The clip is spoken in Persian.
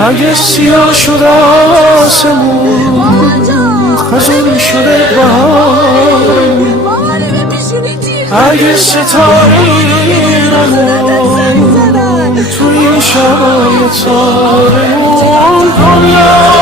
اگه سیاه شد آسمون خزون شده بهار، اگه ستاره رمون توی این شبای تارمون دنیا